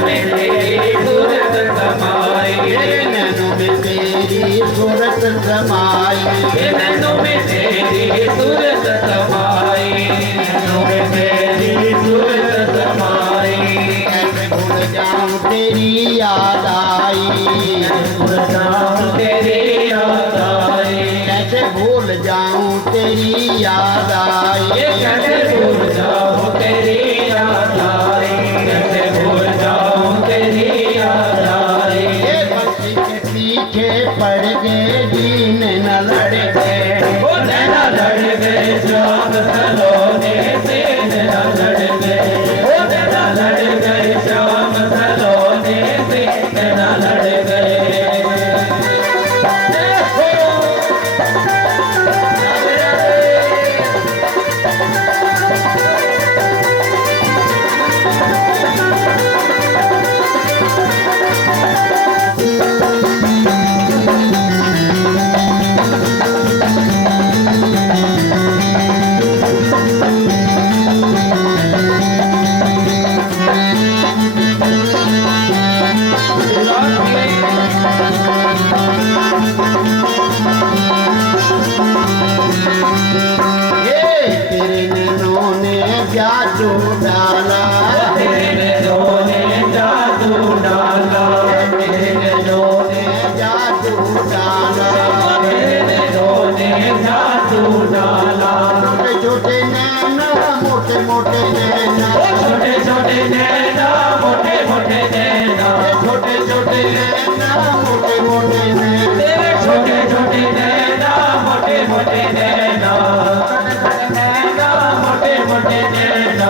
में तेरी सूरत समाई, तेरे नैनों में तेरी सूरत समाई, नैनों में तेरी सूरत समाई, नैनों में तेरी सूरत समाई। कैसे भूल जाऊं तेरी याद आई, भूल जाऊं तेरी याद आई, कैसे भूल जाऊं तेरी याद आई, कैसे भूल जाऊं तेरी याद आई, कैसे भूल जाऊं तेरी याद आई। ये बस्ती के पीछे पड़ गए दीन न लड़ गए, वो नैना लड़ गए शाम सलोने से, नैना लड़ गए, वो नैना लड़ गए शाम सलोने से, नैना लड़ गए। तेरे नैनों ने जादू डाला, तेरे नैनों ने जादू डाला, तेरे नैनों ने जादू डाला, तेरे नैनों ने जादू डाला। छोटे छोटे नैना मोटे मोटे नैना, छोटे छोटे नैना मोटे मोटे नैना, छोटे छोटे नैना मोटे मोटे नैना, तेरे छोटे छोटे नैना मोटे मोटे नैना, नैना मोटे मोटे नैना।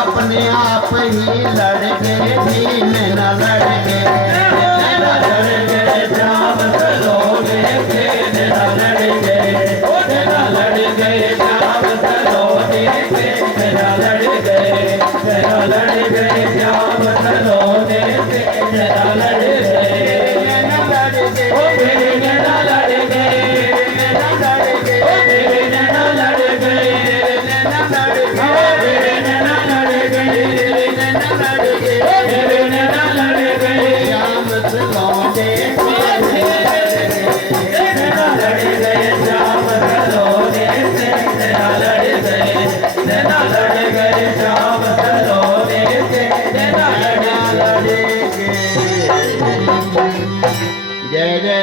अपने आप ही लड़ गए दीन न लड़ गए, नैना लड़ गए श्याम सलोने से, नैना लड़ गए, ओ नैना लड़ गए श्याम सलोने से, नैना लड़ गए, नैना लड़ गए श्याम सलोने से, नैना लड़ गए, नैना लड़ गए, ओ मेरे नैना लड़ गए, नैना लड़ गए, ओ मेरे नैना लड़ गए, नैना लड़ ओ गए, मेरे नैना लड़ गए, नैना लड़ गए, ओ मेरे नैना लड़ गए, श्याम सलोने नैना लड़ गए श्याम सलोने से, नैना लड़ गए, नैना लड़ गए श्याम सलोने से, नैना लड़ गए। जय जय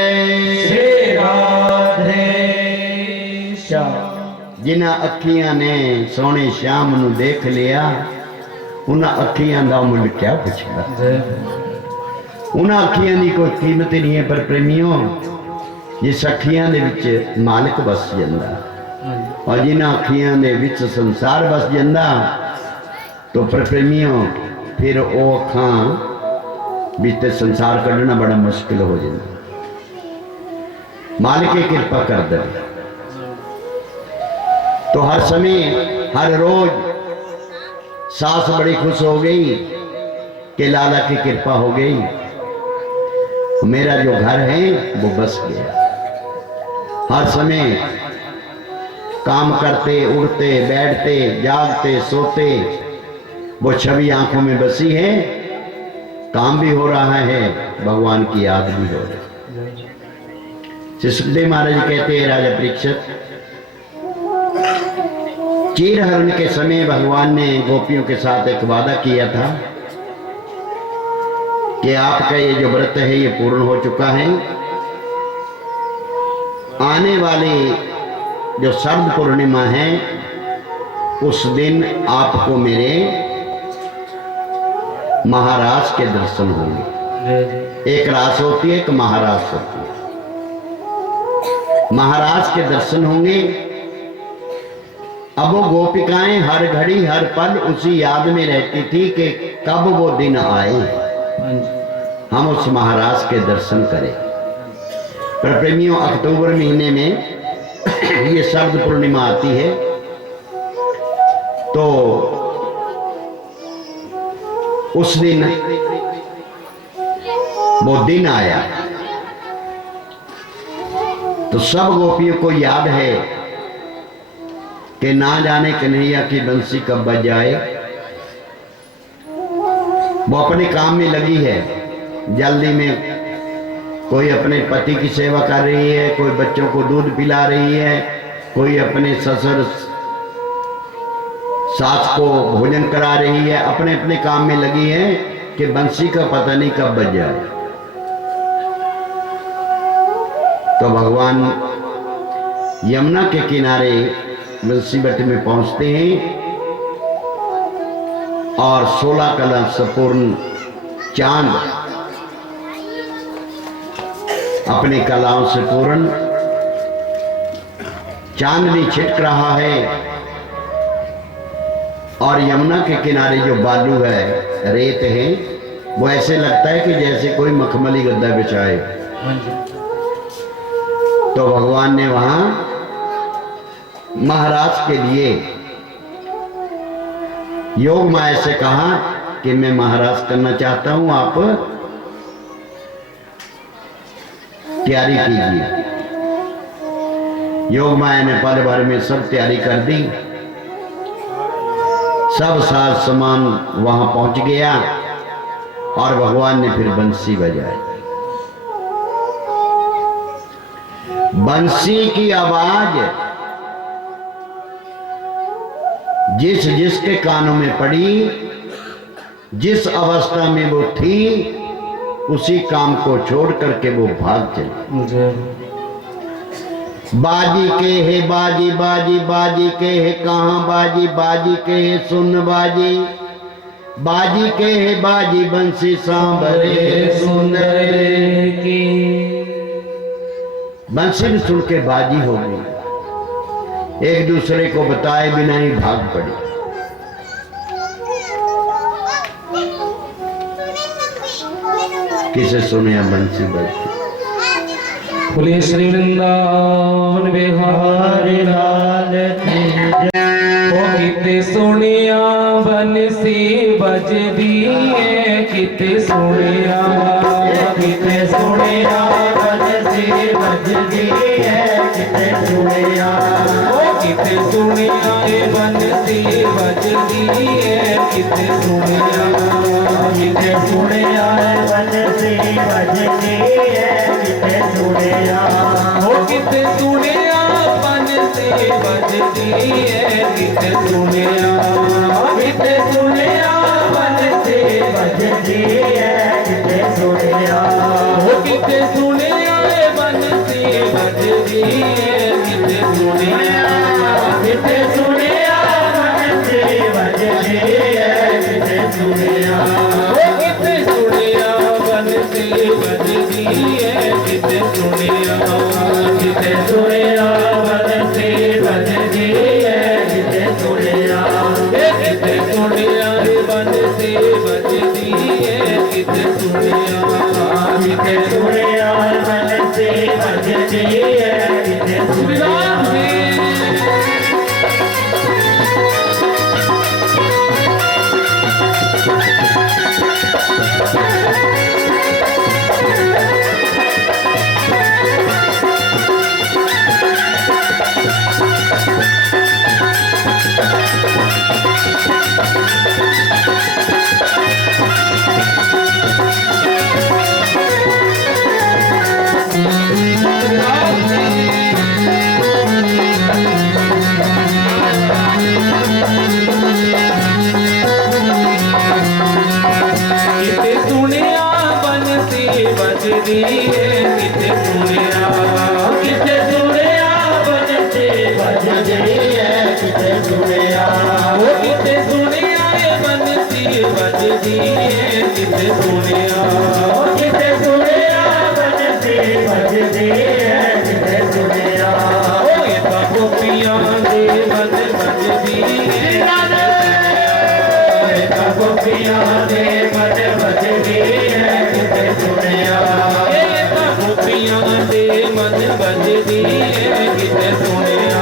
श्री राधे श्याम। जिन्हां अखियां ने सोने श्याम नू देख लिया, उन्हां अखियां दा मुल क्या पुछदा। उन्हां अखियां दी कोई कीमत नहीं है, पर प्रेमियों जिस अखियां दे विच मालिक बस जांदा और जिन्हां अखियां दे विच संसार बस जांदा, तो पर प्रेमियों फिर वो अखां विच संसार कढ़ना बड़ा मुश्किल हो जाता। मालिक की कृपा कर दे तो हर समय हर रोज सास बड़ी खुश हो गई कि लाला की कृपा हो गई, मेरा जो घर है वो बस गया। हर समय काम करते उड़ते बैठते जागते सोते वो छवि आंखों में बसी है, काम भी हो रहा है, भगवान की याद भी हो रही है। सुखदेव महाराज कहते हैं राजा परीक्षित, चीरहरण के समय भगवान ने गोपियों के साथ एक वादा किया था कि आपका ये जो व्रत है ये पूर्ण हो चुका है, आने वाली जो शरद पूर्णिमा है उस दिन आपको मेरे महाराज के दर्शन होंगे। एक रास होती है, एक महाराज होती है। महाराज के दर्शन होंगे। अब वो गोपिकाएं हर घड़ी हर पल उसी याद में रहती थी कि कब वो दिन आए हम उस महाराज के दर्शन करें। पर प्रेमियों अक्टूबर महीने में ये शरद पूर्णिमा आती है, तो उस दिन वो दिन आया तो सब गोपियों को याद है कि ना जाने कन्हैया की बंसी कब बज जाए। वो अपने काम में लगी है, जल्दी में कोई अपने पति की सेवा कर रही है, कोई बच्चों को दूध पिला रही है, कोई अपने ससुर सास को भोजन करा रही है, अपने अपने काम में लगी है कि बंसी का पता नहीं कब बज जाए। तो भगवान यमुना के किनारे मुसीबत में पहुंचते हैं और 16 कला संपूर्ण चांद अपनी कलाओं से पूर्ण चांदनी छिटक रहा है और यमुना के किनारे जो बालू है, रेत है, वो ऐसे लगता है कि जैसे कोई मखमली गद्दा बिछाए। तो भगवान ने वहां महाराज के लिए योग माया से कहा कि मैं महाराज करना चाहता हूं, आप तैयारी कीजिए। योग माया ने पल भर में सब तैयारी कर दी, सब साज सामान वहां पहुंच गया और भगवान ने फिर बंसी बजाई। बंसी की आवाज जिस जिसके कानों में पड़ी, जिस अवस्था में वो थी, उसी काम को छोड़ करके वो भाग चली। बाजी के है बाजी, बाजी बाजी के है कहाँ बाजी, बाजी के है सुन बाजी, बाजी के है बाजी बंसी सांभरे सुंदर की। बंसी भी सुन के बाजी हो गई, एक दूसरे को बताए बिना ही भाग पड़ी। किसे सुने बंसी बजती। बोले श्री वृंदावन बिहारी लाल की जय। ओ किते सोनिया बंसी बजदी है, किते सोनिया, किते सोनिया बंसी बजदी है, किते सोनिया, ओ किते सोनिया बंसी बजदी है, किते सोनिया, किते सोनिया बंसी बजदी है, किते सोनिया, ओ किते सोनिया बंसी बजदी है, किते सोनिया, किते सोनिया बंसी बजदी है, किते सोनिया, ओ किते सोनिया बंसी बजदी है, किते सोनिया, किते सोनिया बंसी बजदी है, किते सोनिया, ओ किते सोनिया बंसी बजदी है, किते सोनिया, किते सोनिया बंसी बजदी है, किते सोनिया, किते सोनिया बंसी बजदी है, किते सोनिया, किते सोनिया बंसी बजदी है, किते सोनिया। बजदी है, किते सुनिया, किते सुनिया बंसी बजदी है, किते सुनिया, ओ किते सुनिया बंसी बजदी है, किते सुनिया, ओ किते सुनिया बंसी बजदी है, किते सुनिया, ओ ये तो गोपियां दे बज बजदी है, ये तो गोपियां दे बज बजदी है, किते सुनिया, ये तो गोपियां दे मन बजदी है, किते सुनिया,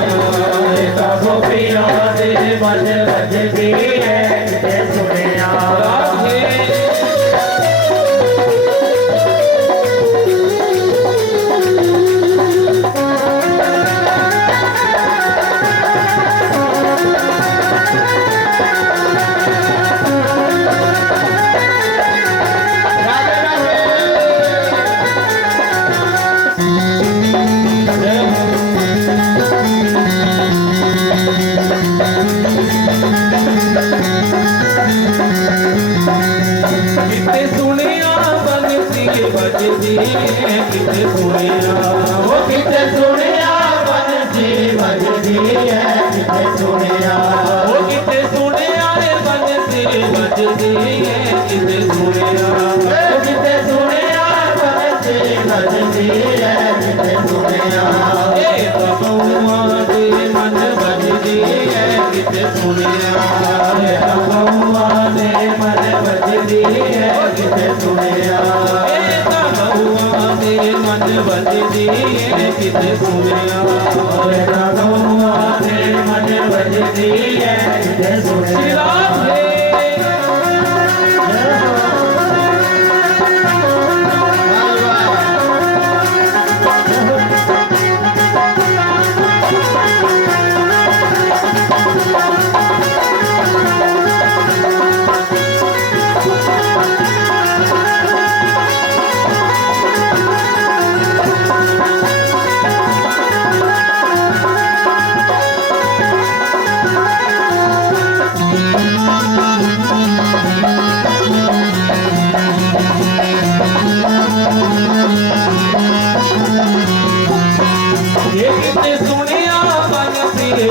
ये तो गोपियां दे मन बजदी है, किते सुनिया। राधे किते सुनिया बंसी बजदी है किते सुनिया वो किते सुनिया बंसी बजदी है किते सुनिया वो किते सुनिया बंसी बजदी है किते सुनिया किते सुनिया बंसी बजदी है किते सुनिया ए बबुआ दे मन बजदी है किते सुनिया ए बबुआ दे मन बजदी है किते सुनिया ए बबुआ दे मन बजदी है किते सुनिया ए बबुआ दे मन बजदी है किते सुनिया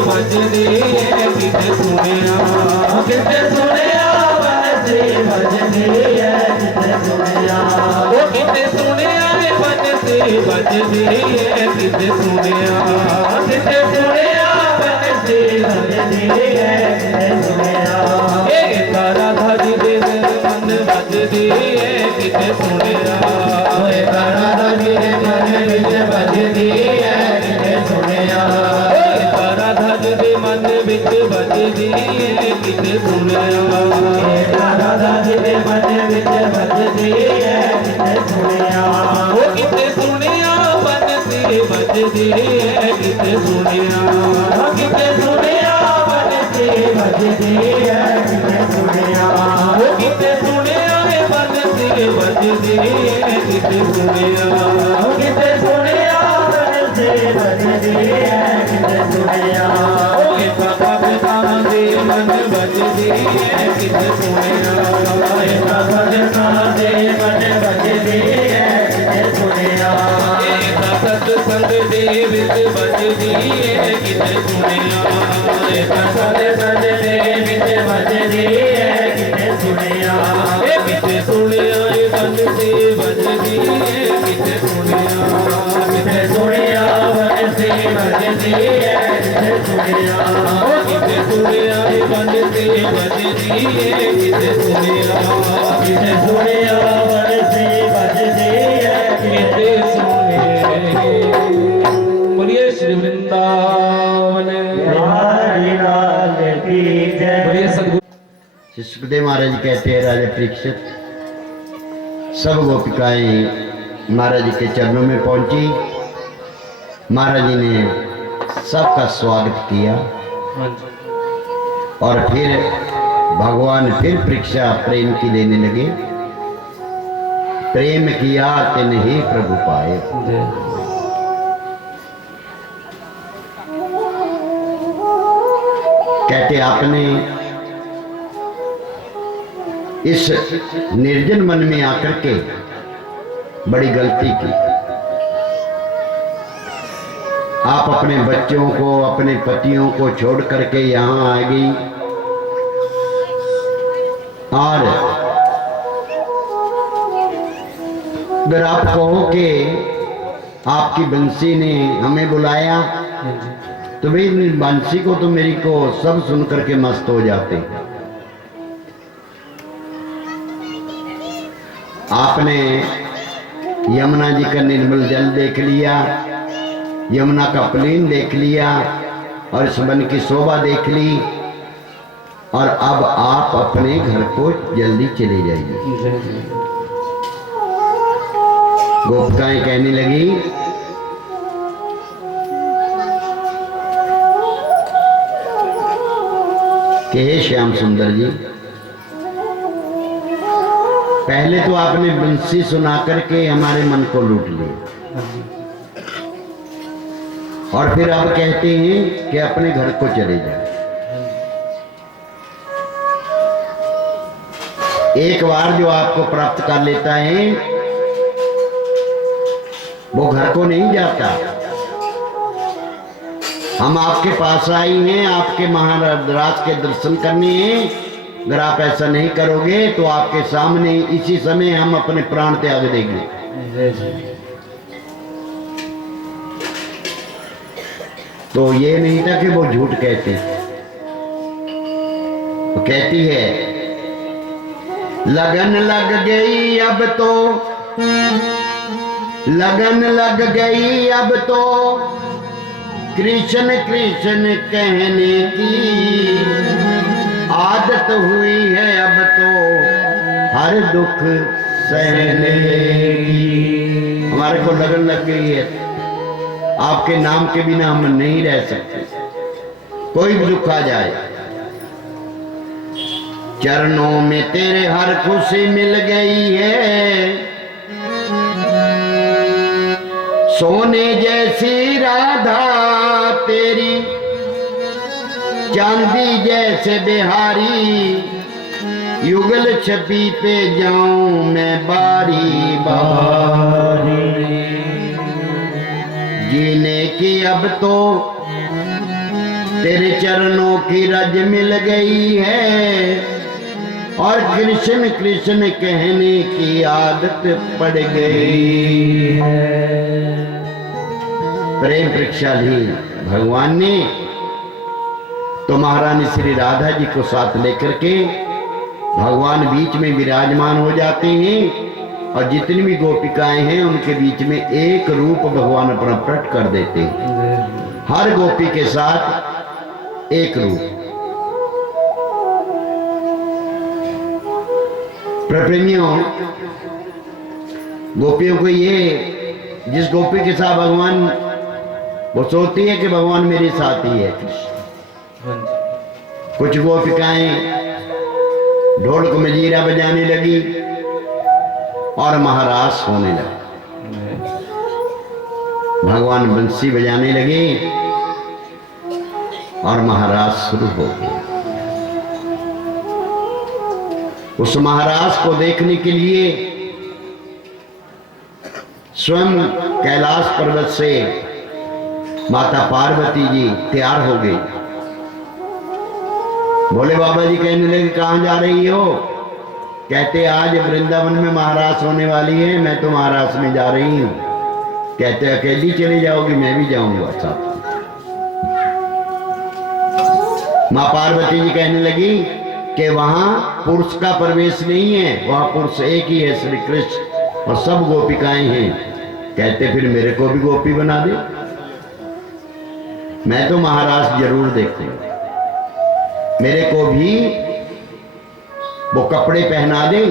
बजदी है किते सुनिया किते सुनिया बंसी बजदी है किते सुनिया वो किते सुनिया बंसी बजदी है किते सुनिया किते सुनिया बंसी बजदी है किते सुनिया ए तारा धज दे मन बजदी है किते सुनिया ए तारा धज दे मन विच बजदी है किते सुनिया धज दे मन विच बजदी है किते सुनिया धज दे मन विच बजदी है किते सुनिया वो किते सुनिया बंसी बजदी है किते सुनिया किते सुनिया बंसी बजदी है किते सुनिया वो किते सुनिया बंसी बजदी है किते सुनिया किते सुनिया बंसी बजदी है किते सुनिया ओए बाबा बेटा दे मन बजदी है किते सुनिया ओए बाबा बेटा दे मन बजदी है किते सुनिया ए सत संग दे विच बजदी है किते सुनिया ए सत संग दे विच बजदी है किते सुनिया ए किते सुनिया ए बंसी बजदी है किते सुनिया किते सुनिया बंसी बजदी है किते सुनिया ओ किते सुनिया बंसी बजदी है किते सुनिया किते सुनिया बंसी बजदी है किते सुनिया बोलिए श्री वृंदावन बिहारी लाल की जय बोलिए सद्गुरु सुखदेव महाराज कहते हैं राजा परीक्षित सब गोपिकाएं महाराज जी के चरणों में पहुंची। महाराज जी ने सबका स्वागत किया और फिर भगवान फिर परीक्षा प्रेम की देने लगे। प्रेम किया कि नहीं प्रभु पाए। कहते आपने इस निर्जन मन में आकर के बड़ी गलती की। आप अपने बच्चों को अपने पतियों को छोड़ करके यहाँ आ गई और अगर आप कहो कि आपकी बंसी ने हमें बुलाया तो भाई बंसी को तो मेरी को सब सुन करके मस्त हो जाते। आपने यमुना जी का निर्मल जल देख लिया, यमुना का प्लेन देख लिया और इस वन की शोभा देख ली और अब आप अपने घर को जल्दी चले जाइए। गोपिकाएं कहने लगी कि हे श्याम सुंदर जी, पहले तो आपने बंसी सुना करके हमारे मन को लूट लिया और फिर आप कहते हैं कि अपने घर को चले जाए। एक बार जो आपको प्राप्त कर लेता है वो घर को नहीं जाता। हम आपके पास आए हैं आपके महाराज के दर्शन करने हैं। अगर आप ऐसा नहीं करोगे तो आपके सामने इसी समय हम अपने प्राण त्याग देंगे। तो ये नहीं था कि वो झूठ कहती। वो कहती है लगन लग गई अब तो, लगन लग गई अब तो कृष्ण कृष्ण कहने की, आदत हुई है अब तो हर दुख सहने की। हमारे को लगन लग गई है, आपके नाम के बिना हम नहीं रह सकते, कोई भी दुख आ जाए। चरणों में तेरे हर खुशी मिल गई है, सोने जैसी राधा तेरी, चांदी जैसे बिहारी, युगल छपी पे जाऊं मैं बारी बारी। जीने की अब तो तेरे चरणों की रज मिल गई है, और कृष्ण कृष्ण कहने की आदत पड़ गई है। प्रेम परीक्षा ली भगवान ने तो महारानी श्री राधा जी को साथ लेकर के भगवान बीच में विराजमान हो जाते हैं, और जितनी भी गोपिकाएं हैं उनके बीच में एक रूप भगवान अपना प्रकट कर देते हैं। हर गोपी के साथ एक रूप। प्रेमियों, गोपियों को ये, जिस गोपी के साथ भगवान, वो सोचती है कि भगवान मेरे साथ ही है कृष्ण। कुछ गोपिकाएं ढोल को मजीरा बजाने लगी और महारास होने लगे। भगवान बंसी बजाने लगे और महारास शुरू हो गया। उस महाराज को देखने के लिए स्वयं कैलाश पर्वत से माता पार्वती जी तैयार हो गई। भोले बाबा जी कहने लगे कहां जा रही हो? कहते आज वृंदावन में महाराज होने वाली है, मैं तो महाराज में जा रही हूं। कहते अकेली चली जाओगी? मैं भी जाऊंगा साथ। मां पार्वती जी कहने लगी कि वहां पुरुष का प्रवेश नहीं है, वहां पुरुष एक ही है श्री कृष्ण, और सब गोपिकाएं हैं। कहते फिर मेरे को भी गोपी बना दे, मैं तो महाराज जरूर देखूंगा, मेरे को भी वो कपड़े पहना दे,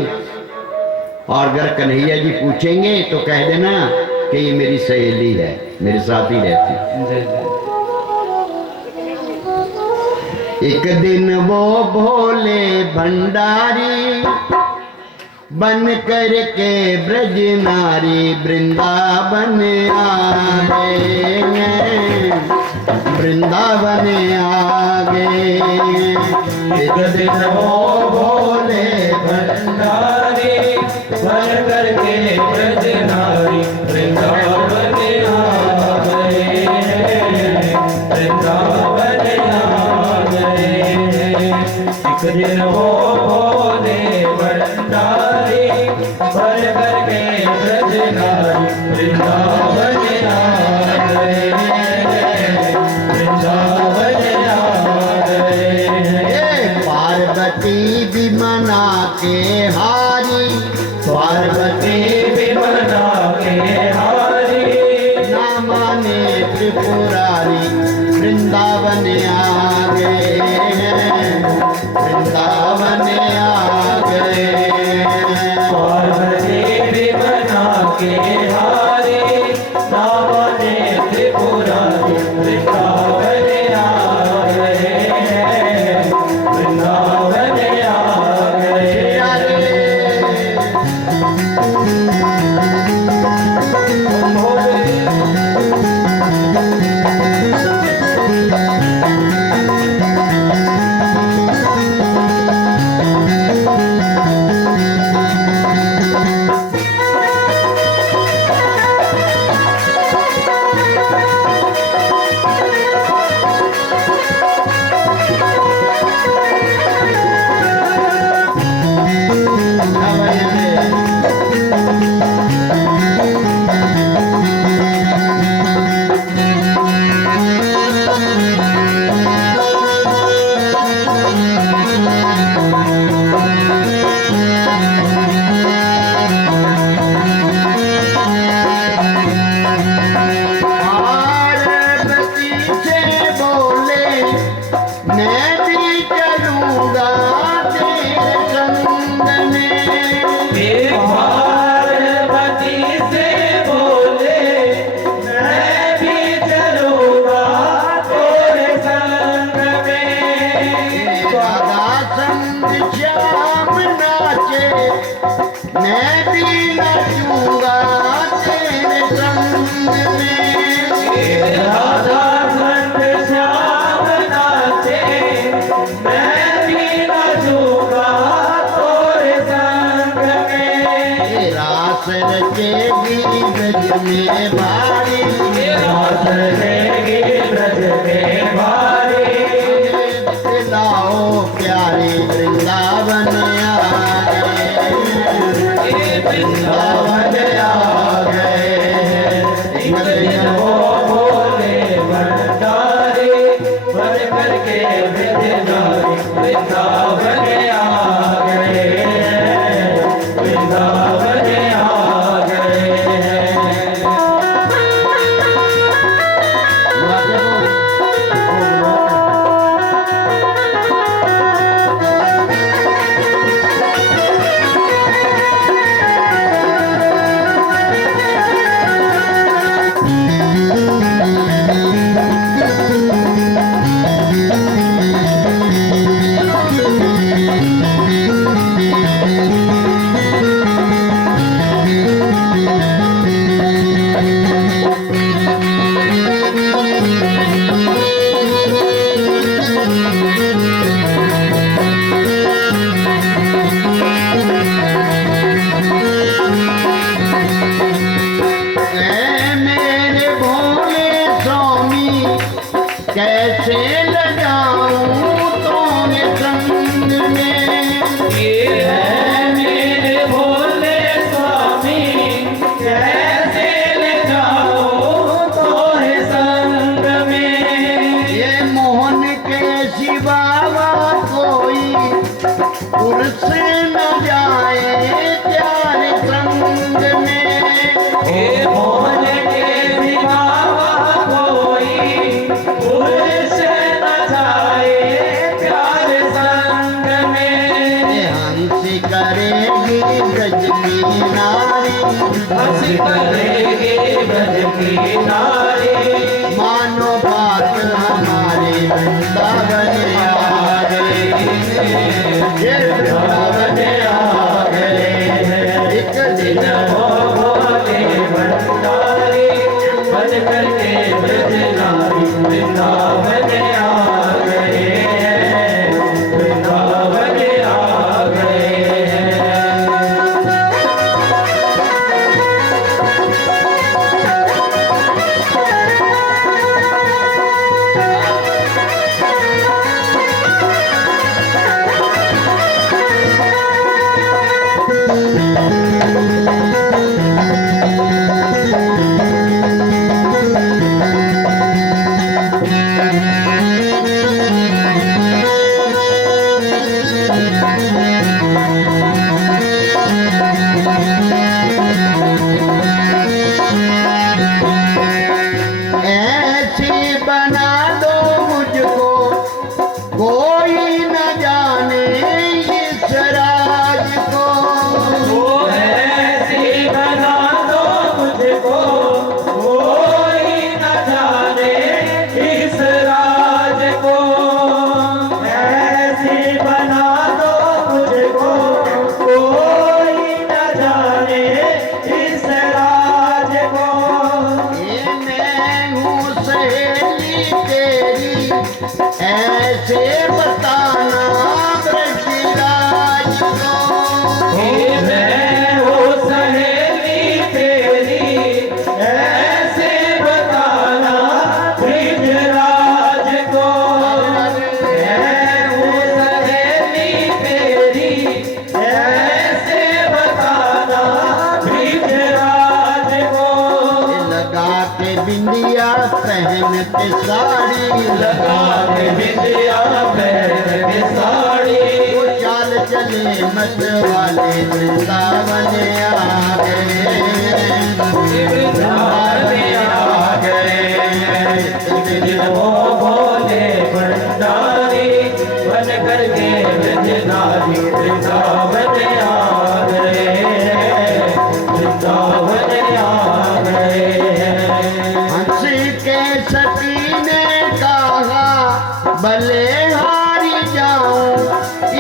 और अगर कन्हैया जी पूछेंगे तो कह देना कि ये मेरी सहेली है, मेरे साथ ही रहती है। एक दिन वो भोले भंडारी बन कर के ब्रज नारी वृंदावन आ गए, वृंदावन आ गए। एक दिन वो भोले भंडारी बन कर के ब्रज नारी वृंदावन आ गए, वृंदावन एक दिन वो भोले भंडारी भर कर के ब्रज नारी वृंदावन आ गए, वृंदावन आ गए। पार्वती भी मना के हारी, पार्वती भी मना के हारी, ना माने त्रिपुरारी वृंदावन आ गए, वृंदावन आ गए। पार्वती भी बना के हारे, ना माने त्रिपुरारी वृंदावन आ गए, वृंदावन आ गए। मैं भी नाचूंगा तेरे संग में। राधा संग श्याम नाचे, मैं भी नाचूंगा तोरे संग में। रास रचेगी ब्रज में भारी, रास रचेगी ब्रज में भारी। लाओ प्यारे वृंदावन आ गए, वृंदावन आ गए। एक दिन वो बोले भंडारी, भर करके ब्रजनारी वृंदावन आ गए, वृंदावन आ गए। कैसे ल जाऊं तुम्हें संग में। ये है मेरे भोले स्वामी, कैसे ले जाऊं तोहे संग में। ये मोहन के सिवा कोई पुरुष न जाए प्यारे संग में। ये मोहन के सिवा कोई पुरुष न जाए प्यारे संग में। हंस करेगी ब्रज की नारी, हंस करेगी ब्रज की नारी। मानो बात हमारे वृंदावन आ गए, ये वृंदावन आ गए। एक दिन वो बोले भंडारी, बन करके ब्रजनारी वृंदावन आ गए, वृंदावन आ गए। ऐसी बना दो मुझको कोई न जाने इस राज को। वो ऐसी बना दो मुझको, कोई न जाने इस राज को। ऐसी बना दो मुझको, कोई न जाने इस राज को। ये मैं हूँ सहेली तेरी ऐसे बताना ब्रजराज को। हे मैं हूँ सहेली तेरी, ऐसे बताना ब्रजराज को। मैं हूँ सहेली तेरी, ऐसे बताना ब्रजराज को। लगा के बिंदिया पहन के साड़ी, लगा के बिंदिया पहन के साड़ी। वो चाल चले मत वाले वृंदावन आ गए, वृंदावन आ गए। एक दिन वो बोले भंडारी, बन करके ब्रजनारी वृंदावन आ गए, वृंदावन आ गए। हंस के सती ने कहा भले हारी जाऊं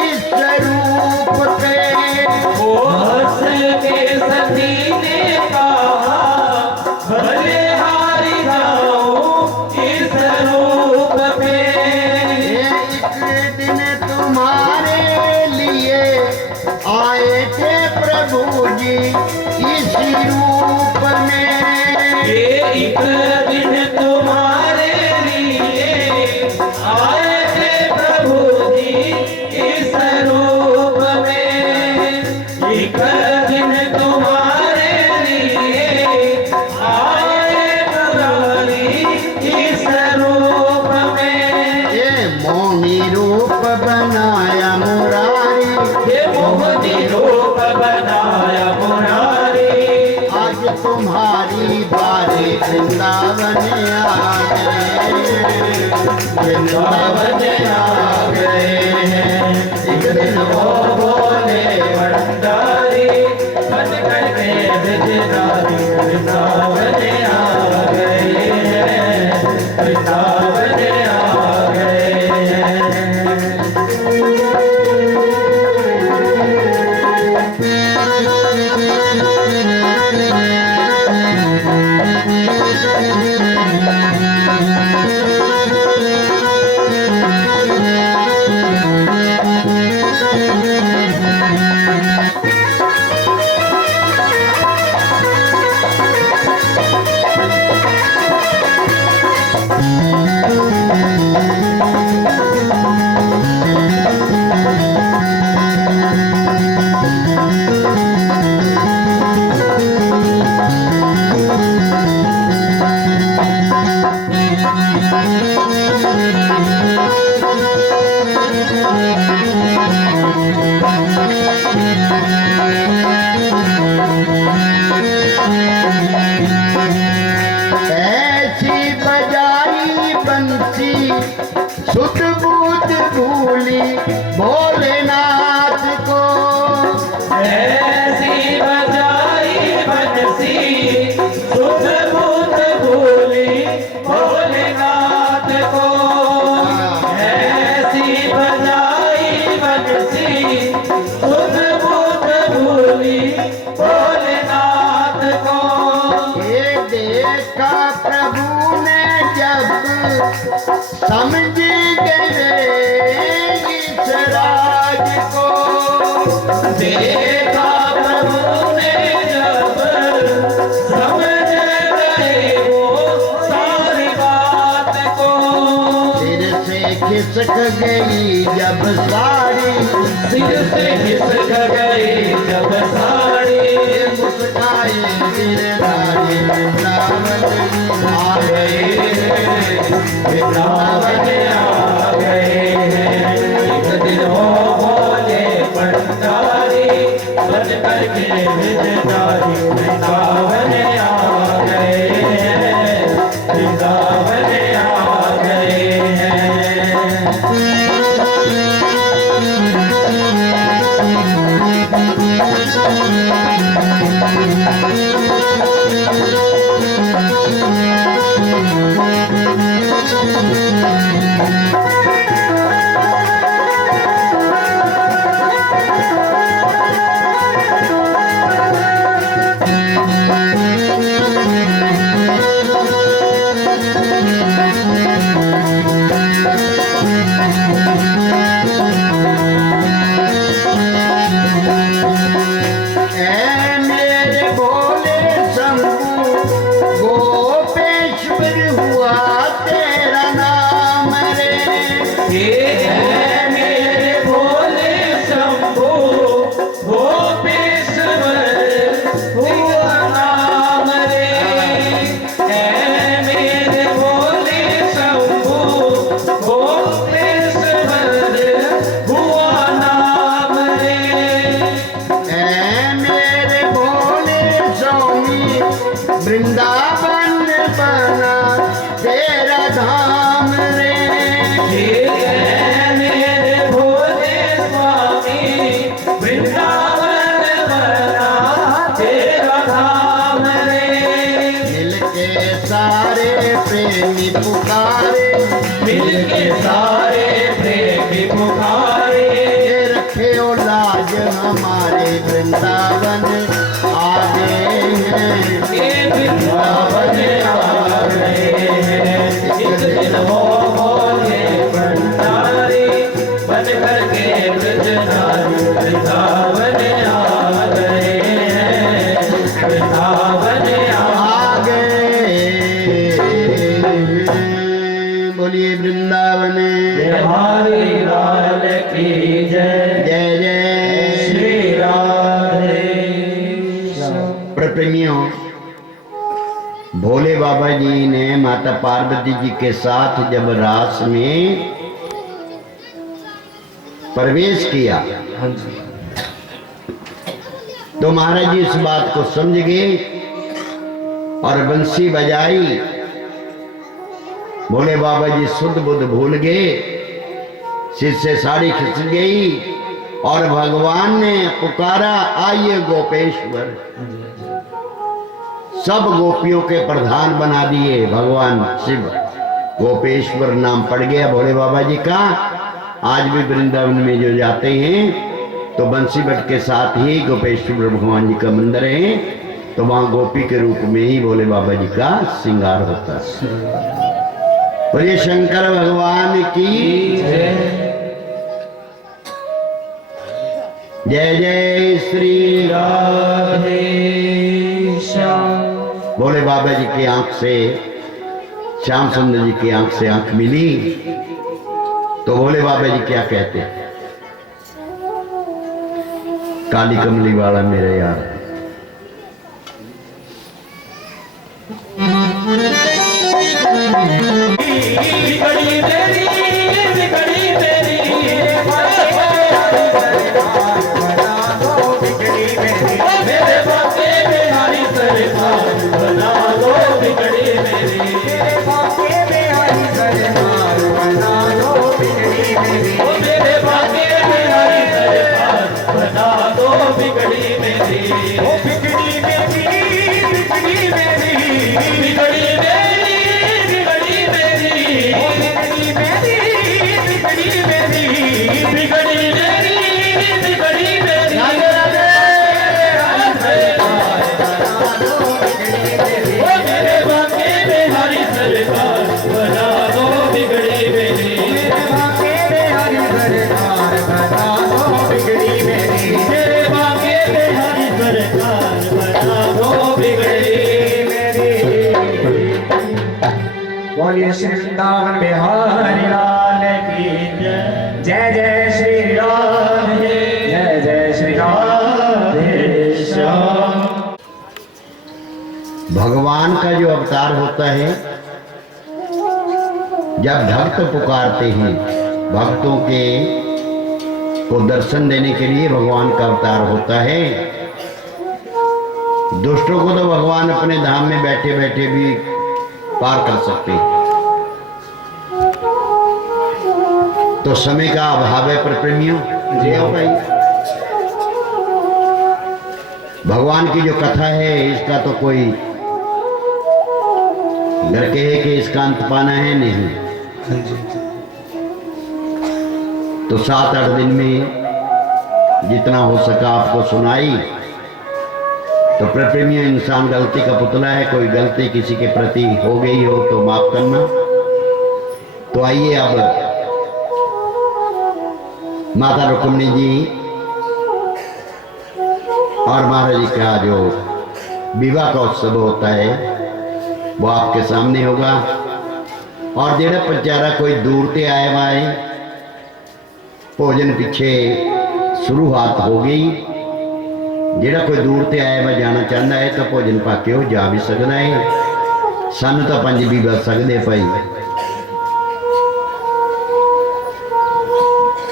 इस रूप पे। वो हंस दिन तुम्हारे लिए आए थे प्रभु जी इस रूप में। एक दिन तुम्हारे लिए आए मुरारी इस रूप में। ये मोहिनी रूप बनाया मुरारी, ये मोहिनी रूप बनाया मुरारी। आज तुम्हारी बारी वृंदावन आ गए, वृंदावन आ गए हैं। एक दिन वो बोले भंडारी बन करके ब्रजधारी वृंदावन आ गए हैं, वृंदावन आ गए हैं। ऐसी बजाई बंसी सुध बूझ भूली भोलेनाथ को। ऐसी बजाई बंसी सुध बुध भूली भोलेनाथ को। ऐसी बजाई बंसी सुध बुध भूली भोलेनाथ को। ये देखा प्रभु ने जब समझ गए इस राज को। देखा प्रभु ने जब समझ गए वो सारी बात को। सिर से खिसक गई जब साड़ी, सिर से खिसक गई जब साड़ी। मुस्काए गिरधारी वृंदावन आ गए हैं, वृंदावन आ गए हैं। एक दिन वो बोले भंडारी बन करके ब्रजधारी वृंदावन आ गए हैं, वृंदावन आ गए हैं। ऐ मेरे भोले शंभू गोपेश्वर हुआ तेरा नाम रे। ये है मेरे भोले शंभू गोपेश्वर हुआ नाम रे। है मेरे भोले शंभू गोपेश्वर हुआ नाम रे। ऐ मेरे भोले स्वामी वृंदावन बना तेरा धाम रे। ये है मेरे भोले स्वामी वृंदावन बना तेरा धाम रे। मिल के सारे प्रेमी पुकारे, मिल के सारे प्रेमी पुकारे। ये रखे ओ लाज हमारे वृंदावन आ गए हैं, ये वृंदावन आ गए हैं। एक दिन वो बोले भंडारी बन करके ब्रजधारी वृंदावन आ गए हैं, वृंदावन आ आ गए प्रेमियों, भोले बाबा जी ने माता पार्वती जी के साथ जब रास में प्रवेश किया तो महाराज जी इस बात को समझ गए और बंसी बजाई। भोले बाबा जी शुद्ध बुद्ध भूल गए, सिर से साड़ी खिंच गई और भगवान ने पुकारा, आइए गोपेश्वर। सब गोपियों के प्रधान बना दिए भगवान शिव, गोपेश्वर नाम पड़ गया भोले बाबा जी का। आज भी वृंदावन में जो जाते हैं तो बंसी बट के साथ ही गोपेश्वर भगवान जी का मंदिर है, तो वहां गोपी के रूप में ही भोले बाबा जी का श्रृंगार होता है। बोलिए शंकर भगवान की जय जय श्री राधे श्याम। भोले बाबा जी की आंख से श्याम सुंदर जी की आंख से आंख मिली तो भोले बाबा जी क्या कहते हैं, काली कमली वाला मेरे यार। बिगड़ी तेरी बिगड़ी तेरी मेरे बाके बिहारी सरकार बना दो, बिगड़ी मेरी बाके बिहारी सरकार बना दो, बिगड़ी मेरी मेरे बाके बिहारी सरकार बना दो, बिगड़ी मेरी बिगड़ी मेरी बिगड़ी मेरी बिगड़ी मेरी बिगड़ी मेरी बिगड़ी मेरी बिगड़ी मेरी बिगड़ी मेरी राधे राधे मेरे बाके बिहारी सरकार बना दो, बिगड़ी मेरी बाके बिहारी सरकार बना दो, बिगड़ी मेरी मेरे बाके बिहारी सरकार बना दो, बिगड़ी मेरी। बोलिए श्री वृंदावन बिहारी लाल की जय। जय जय श्री राधे, जय जय श्री राधे श्याम। भगवान का जो अवतार होता है, जब भक्त पुकारते हैं, भक्तों के को दर्शन देने के लिए भगवान का अवतार होता है। दुष्टों को तो भगवान अपने धाम में बैठे बैठे भी पार कर सकते हैं। तो समय का अभाव है पर प्रेमियों, जी हाँ भाई, भगवान की जो कथा है इसका तो कोई घर कहे कि इसका अंत पाना है नहीं। तो 7-8 दिन में जितना हो सका आपको सुनाई। तो प्रेमियों, इंसान गलती का पुतला है, कोई गलती किसी के प्रति हो गई हो तो माफ करना। तो आइए अब माता रुक्मिणी जी और महाराज जी का जो विवाह का उत्सव होता है वो आपके सामने होगा। और जेड़ा पंचारा कोई दूर से आए हुआ है, भोजन पीछे शुरुआत हो गई। जेड़ा कोई दूर से आया हुआ जाना चाहता है तो भोजन पाके हो जा भी सकता है। सानू तो 5 भी बच सकते भाई।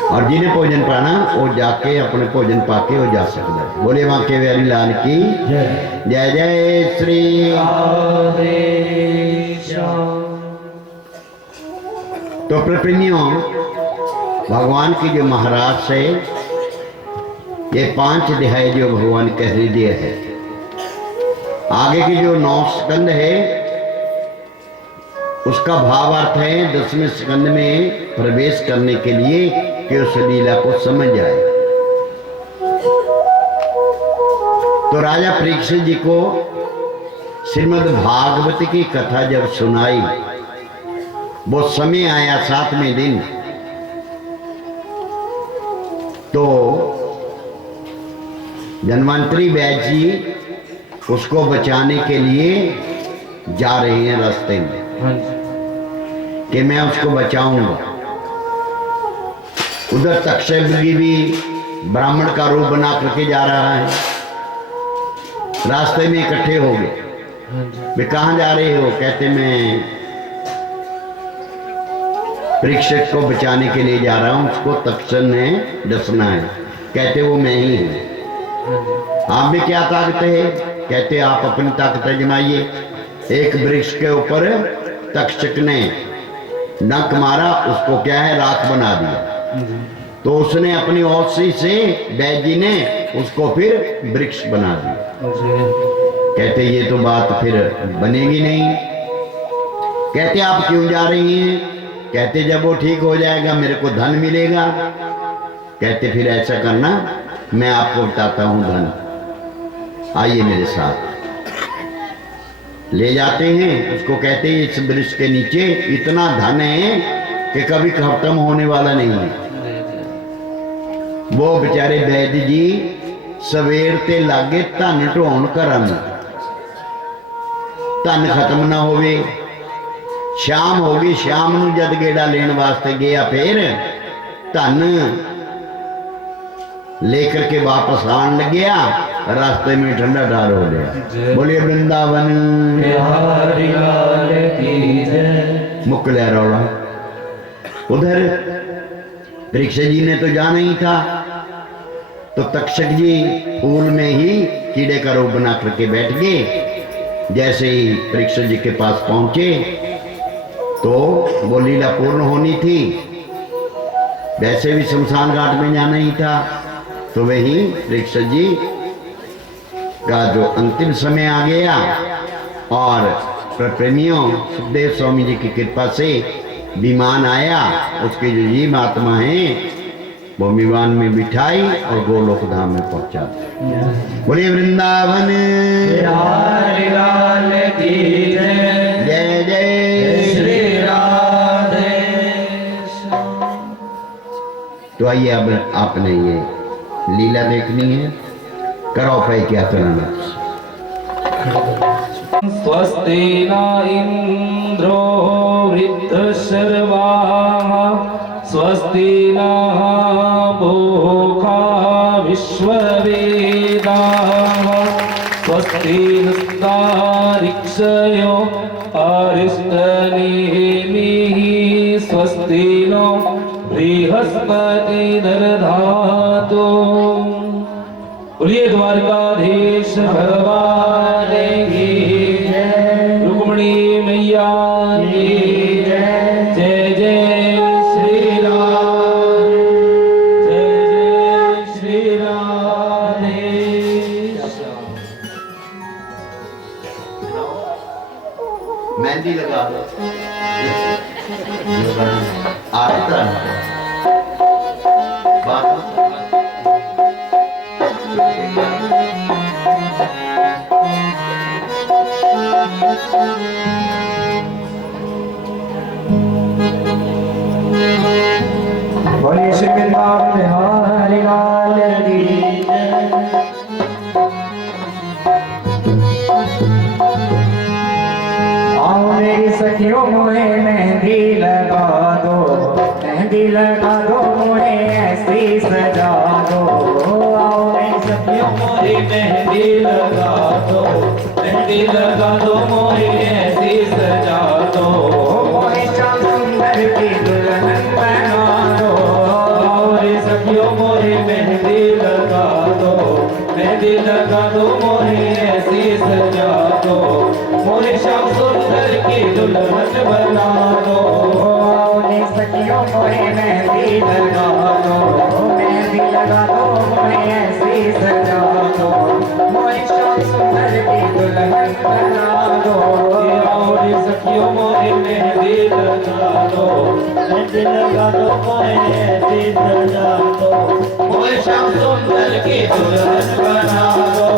और जिन्हें भोजन पाना वो जाके अपने भोजन पाके हो जा सकता है। बोले बांके बिहारी लाल की जय। जय जय श्री राधे श्याम। तो प्रेमियों, भगवान की जो महाराज से ये 5 अध्याय जो भगवान कह दिए है, आगे की जो 9 स्कंद है उसका भावार्थ है 10वें स्कंद में प्रवेश करने के लिए कि उस लीला को समझ जाए। तो राजा परीक्षित जी को श्रीमद् भागवत की कथा जब सुनाई, वो समय आया 7वें दिन, तो धन्वंतरी वैद्य जी उसको बचाने के लिए जा रहे हैं रास्ते में कि मैं उसको बचाऊंगा। उधर तक्षक भी ब्राह्मण का रूप बना करके जा रहा है रास्ते में इकट्ठे हो गए। वे कहाँ जा रहे हो? कहते मैं परीक्षित को बचाने के लिए जा रहा हूं, उसको तक्षक ने डसना है। कहते वो मैं ही हूं। आप में क्या ताकत है? कहते आप अपनी ताकत जमाइए। एक वृक्ष के ऊपर तक्षक ने डंक मारा, उसको क्या है राख बना दिया। तो उसने अपनी औषधि से वैद्य जी ने उसको फिर वृक्ष बना दिया। कहते ये तो बात फिर बनेगी नहीं। कहते आप क्यों जा रही हैं? कहते जब वो ठीक हो जाएगा मेरे को धन मिलेगा। कहते फिर ऐसा करना, मैं आपको बताता हूं धन, आइए मेरे साथ। ले जाते हैं उसको। कहते हैं इस वृक्ष के नीचे इतना धन है कि कभी खत्म होने वाला नहीं है। वो बेचारे वैद्य जी सवेर ते लागे धन ढोण करन, धन खत्म ना होवे। शाम होगी, शाम नूं जद गेड़ा लेने वास्ते गया, फिर धन लेकर के वापस आन लग्या, रास्ते में ठंडा ढार हो गया। बोलिए वृंदावन बिहारी लाल की जय। मुक लिया रौला। उधर परीक्षित जी ने तो जाना ही था, तो तक्षक जी फूल में ही कीड़े का रूप बना करके बैठ गए। जैसे ही परीक्षित जी के पास पहुंचे तो वो लीला पूर्ण होनी थी। वैसे भी शमशान घाट में जाना ही था, तो वही परीक्षित जी का जो अंतिम समय आ गया। और प्रेमियों, सुखदेव स्वामी जी की कृपा से विमान आया। उसके जो जीव आत्मा है वो विमान में बिठाई और गोलोक धाम में पहुंचा। बोलिए वृंदावन बिहारी लाल की जय। जय जय श्री राधे। तो आइए अब आपने ये लीला देखनी है, करो पे क्या करना। स्वस्ति न इंद्रो वृद्धशर्वाः, स्वस्ति नः पूषा विश्ववेदाः, स्वस्ति नस्तार्क्ष्यो अरिष्टनेमिः, स्वस्ति नो बृहस्पतिर्दधातु। बोलिए द्वारकाधीश भगवान की जय, रुक्मिणी मैया की जय। जय जय श्री राम, जय जय श्री राधे। मेहंदी लगा दो। आता बोलिए श्री वृंदावन बिहारी लाल की जय। आओ मेरी सखियों मुझे मेहंदी लगा दो, मेहंदी लगा दो मुझे ऐसी सजा दो। आओ मेरी सखियों मुझे मेहंदी लगा दो, मेहंदी लगा दो मुझे ऐसी सजा दो। मोहे श्याम सुंदर की दुल्हन बना दो। आओ रे सखियों मुझे मेहंदी लगा दो, मेहंदी लगा दो मुझे ऐसी सजा दो। मोहे श्याम सुंदर की दुल्हन बना दो। आओ रे सखियों मुझे मेहंदी लगा दो, मेहंदी लगा दो मुझे ऐसी सजा दो। मोहे श्याम सुंदर की दुल्हन बना दो। आओ रे सखियों मुझे मेहंदी लगा दो, मेहंदी लगा दो मुझे ऐसी सजा दो। मोहे श्याम सुंदर की दुल्हन बना दो।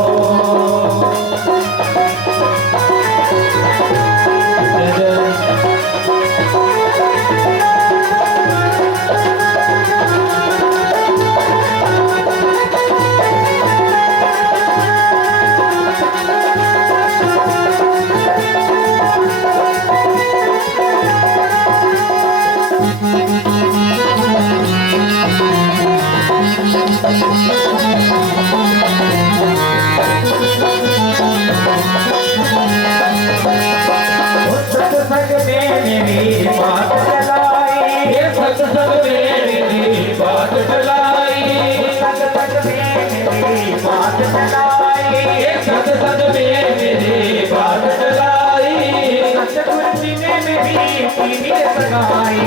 मेरी कीनी सगाई,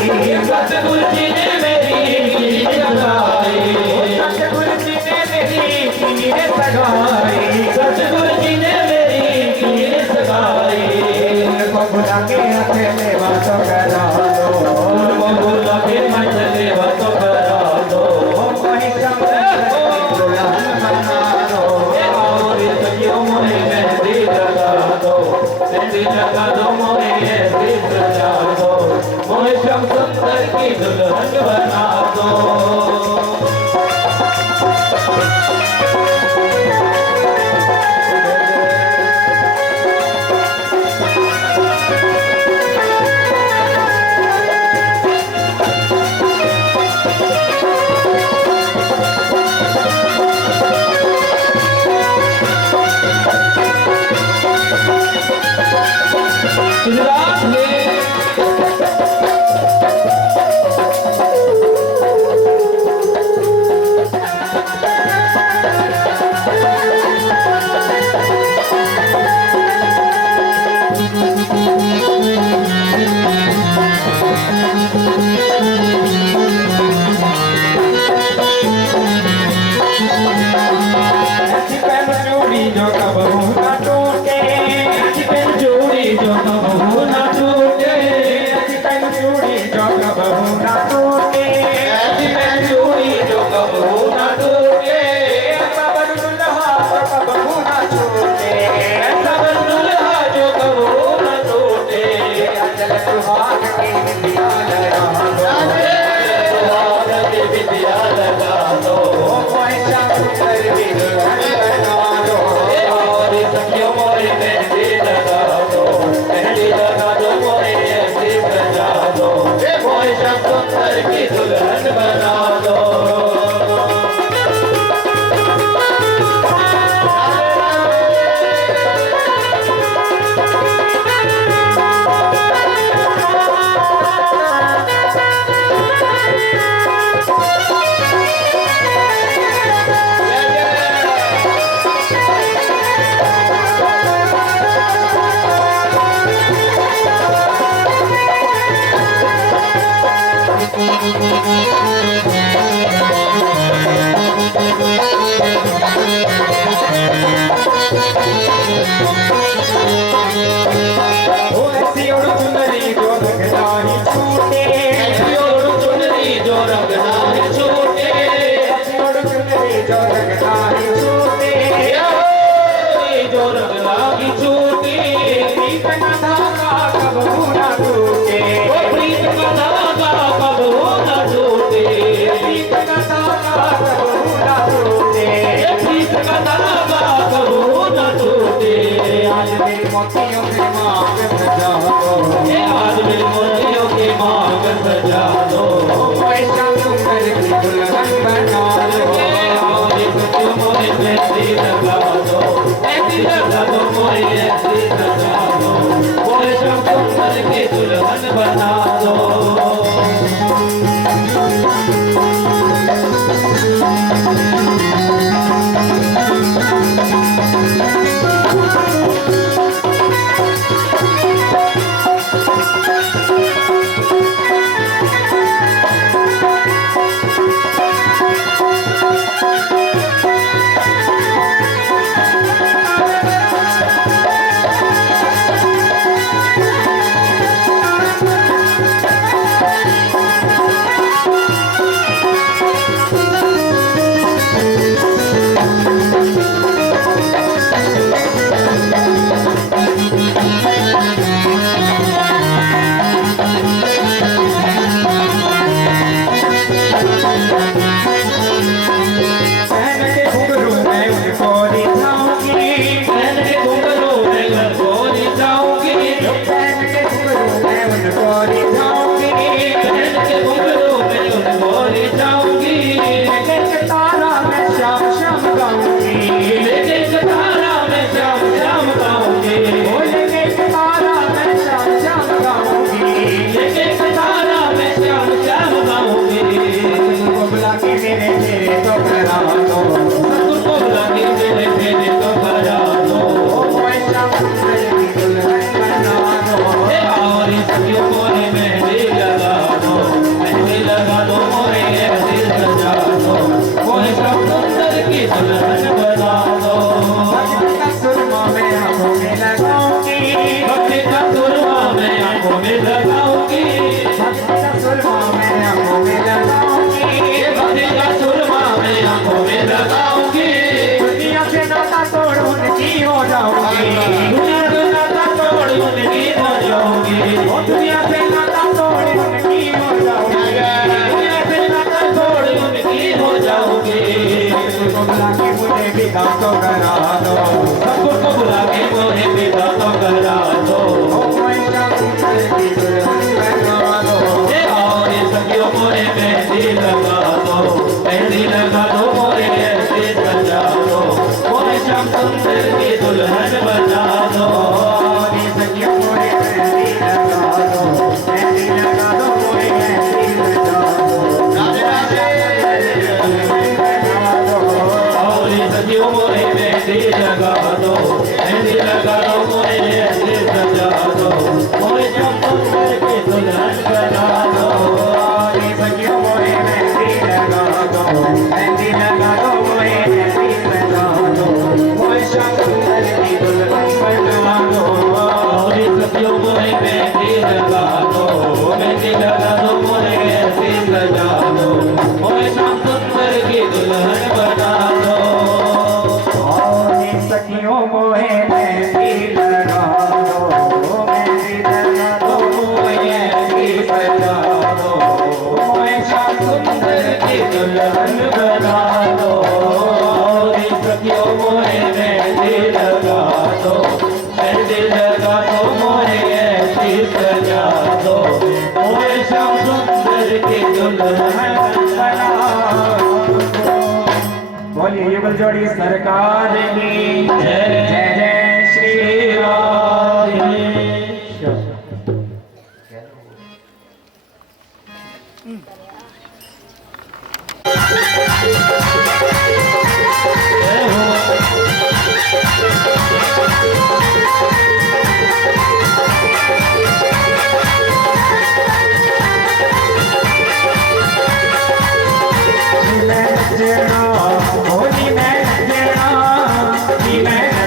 सतगुरु जी ने मेरी कीनी सगाई, सतगुरु जी ने मेरी कीनी सगाई, सतगुरु जी ने मेरी कीनी सगाई। बबुला के अकेले बातों करा दो, बबुला के अकेले बातों करा दो, कोई समझ दुल्हन बना दो, और सखियों मोहे मेहंदी लगा दो, मेहंदी लगा दो मोहे मेहंदी सजा दो, मोहे श्याम सुंदर की दुल्हन बना दो। दुनिया से नाता तोड़ उनकी हो जाओगी, दुनिया से नाता तोड़ उनकी हो जाओगी, दुनिया से नाता तोड़ उनकी हो जाओगी। सबको बुला के मुझे विदा तो करा दो, सबको बुला के मुझे विदा तो करा दो। सखियों मोरे मेहंदी लगा दो, मेहंदी लगा दो मोरे ऐसे सजा दो, मोरे श्याम सुंदर की दुल्हन बना दो। सखियों मोरे मेहंदी लगा दो, मेहंदी लगा दो मोरे मेहंदी लगा दो। सखियों मोरे मेहंदी लगा दो, मेहंदी लगा दो मोरे ऐसे सजा दो, मोरे श्याम सुंदर की दुल्हन बना दो। सखियों मोरे मेहंदी लगा दो, मेहंदी लगा दो मोरे मेहंदी लगा दो, मोरे श्याम सुंदर की दुल्हन बना दो। सखियों मोरे मेहंदी लगा दो, मेहंदी लगा दो मोरे ऐसे सजा दो, मोरे श्याम सुंदर की दुल्हन बना दो। सखियों मोरे मेहंदी लगा दो, मेहंदी लगा दो मोरे ऐसे सजा दो, मोरे श्याम सुंदर की दुल्हन बना दो। सखियों मोरे मेहंदी लगा दो, मेहंदी लगा दो मोरे ऐसी सजा दो, मोरे श्याम सुंदर की दुल्हन बना दो। बोलिए युगल जोड़ी सरकार की जय, जय जय श्री राधे। मैं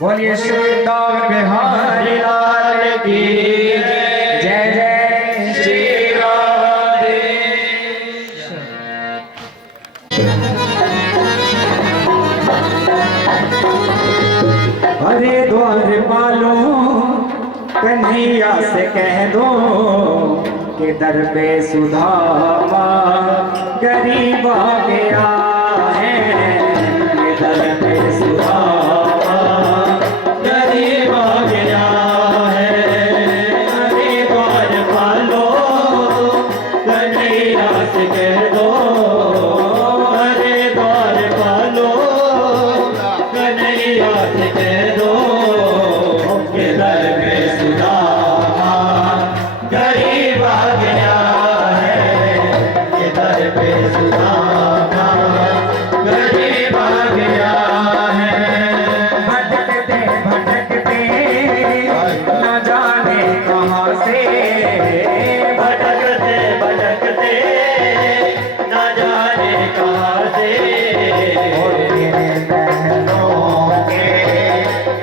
बोलिए वृंदावन बिहारी लाल की जय जय श्री राधे। अरे द्वार पालो कन्हैया से कह दो कि दर पे सुधामा गरीब आ गया है, कि दर पे सुधामा गरीब आ गया है। अरे द्वार पालो कन्हैया से कह दो, अरे द्वार पालो कन्हैया से कह दो कि दर पे सुधामा गरीब आ गया है, कि दर पे सुधामा गरीब आ गया है। भटकते भटकते न जाने कहाँ से, भटकते भटकते न जाने कहाँ से,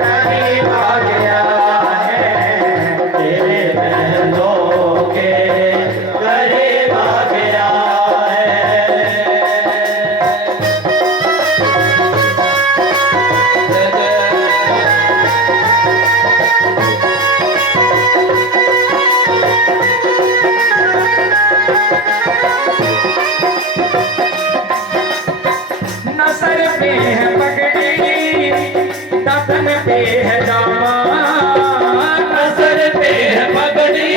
करीब आ गया है, तेरे महलों के करीब आ गया है। न सर पे है पगड़ी न तन पे है जामा, न सर पे है पगड़ी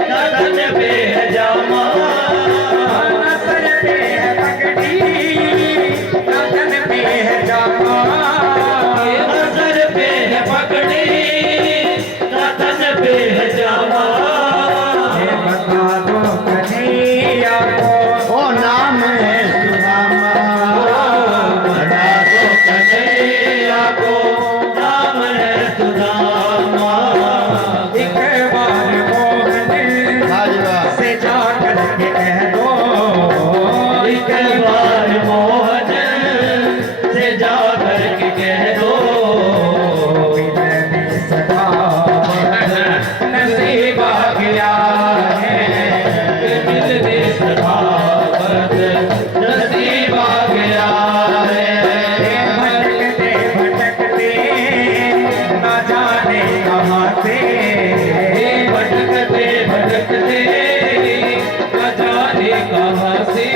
न तन पे है जामा, न सर पे है पगड़ी न तन पे है जामा, न सर पे है पगड़ी न तन पे है जामा। बता दो कन्हैया को ओ नाम है सुदामा, बता दो कन्हैया को नाम है सुदामा। एक बार मोहन हाजवा से जा करके कह दो, एक बार मोहन से जा करके कह दो, मिलने सदा नसीब आ गया है, मिलने सदा नसीब आ गया है। भटकते भटकते न जाने कहाँ से, भटकते भटकते न जाने कहाँ से,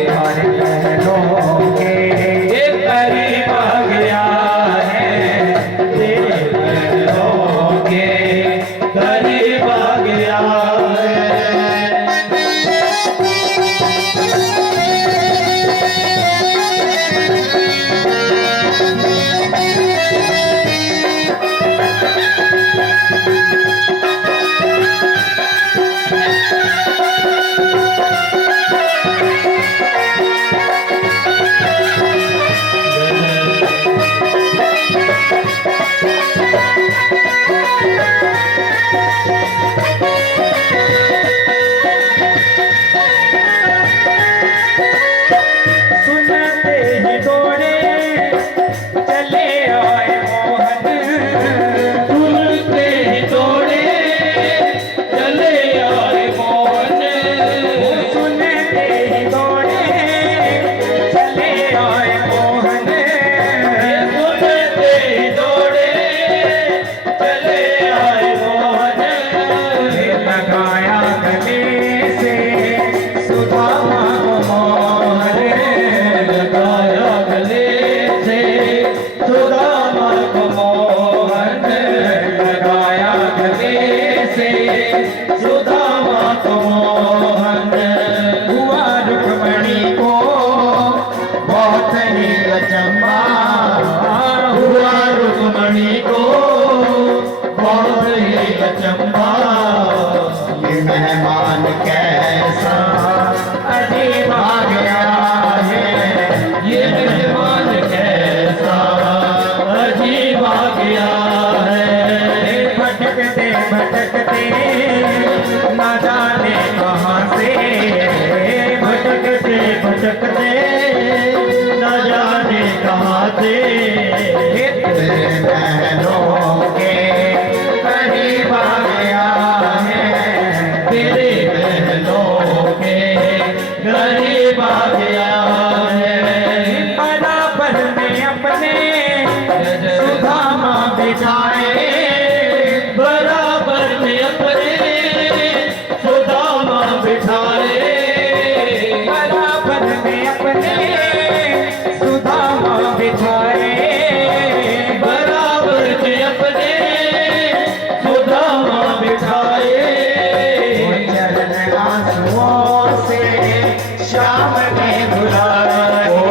तुम्हारे महलों के करीब आ गया है, तेरे महलों के करीब आ गया है। सुनते ही दौड़े चले आए मोहन, सुनते ही दौड़े चले आए मोहन, सुनते ही दौड़े चले आए मोहन, सुनते ही दौड़े चले आए मोहन। लगाया गले से सुदामा को मोहन, लगाया गले से सुदामा को मोहन, लगाया गले से सुदामा को मोहन। हुआ रुक्मणी को बहुत ही अचंबा, हुआ रुक्मणी को बहुत ही अचंबा, ये मेहमान कैसा अजीब आ गया है, ये मेहमान कैसा अजीब आ गया है। भटकते भटकते न जाने कहाँ से, भटकते भटकते न जाने कहाँ से, सुदामा बिठाए बराबर में अपने सुदामा बिठाए बराबर में अपने सुदामा बिठाए बराबर में अपने सुदामा बिठाए चरण आंसुओं से श्याम ने बुलाए ओ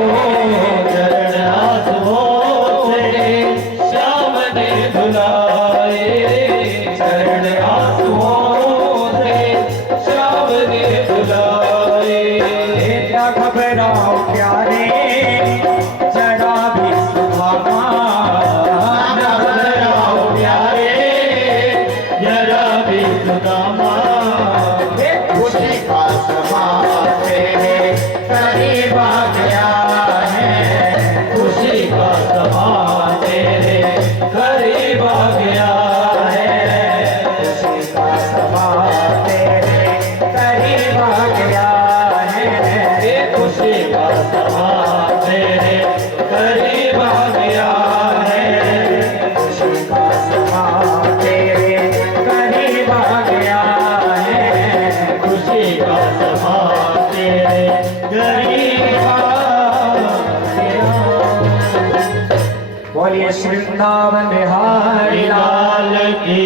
चरण आंसुओं से श्याम ने धुलाए चरण आंसुओं से श्याम ने धुलाए ना घबराओ प्यारे जरा भी सुदामा ना घबराओ प्यारे जरा भी सुदामा खुशी का समा तेरे करीब आ गया है खुशी का समा तेरे करीब आ गया है खुशी का समा तेरे करीब आ गया है ये खुशी का समा तेरे करीब आ गया है खुशी का समा तेरे करीब आ गया है खुशी का समा तेरे करीब आ गया। बोलिए वृंदावन बिहारी लाल लाल की